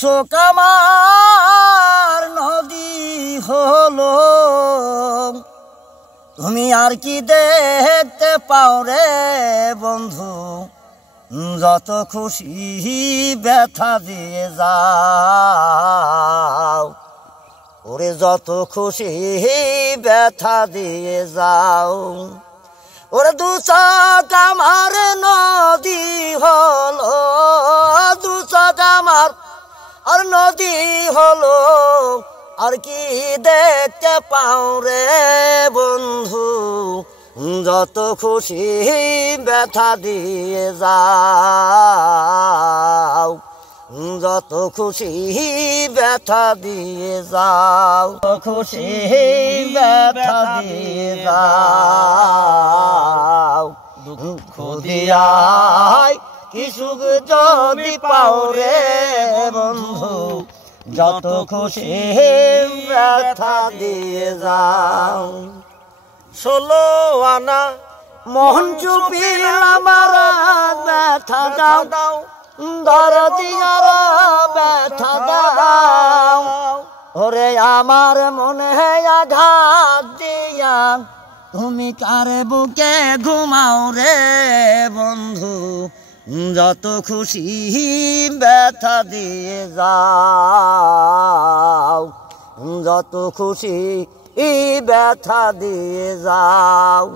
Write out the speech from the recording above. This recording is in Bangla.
চোখ আমার নদী হলো, তুমি আর কি দেখতে পাও রে বন্ধু, যত খুশি ব্যথা দিয়ে যাও, ওরে যত খুশি ব্যথা দিয়ে যাও। ওরে দু চোখ আমার নদী হলো, দু চোখ আমার আর নদী হলো, আর কি দেখতে পাও রে বন্ধু, যত খুশি ব্যথা দিয়ে যাও, যত খুশি ব্যথা দিয়ে যাও, খুশি ব্যথা দিয়ে যাও। দুঃখ দিয়াই কি সুখ যদি পাও রে বন্ধু, যত খুশি ব্যথা দিয়ে যাও। 16 আনা মোহন চুপিল আমার ব্যথা দাও, দরদিয়ার ব্যথা দাও, ওরে আমার মনে আঘাত দিয়া তুমি কার বুকে ঘুমাও রে বন্ধু, যত খুশি ব্যথা দিয়ে যাও, যত খুশি ব্যথা দিয়ে যাও।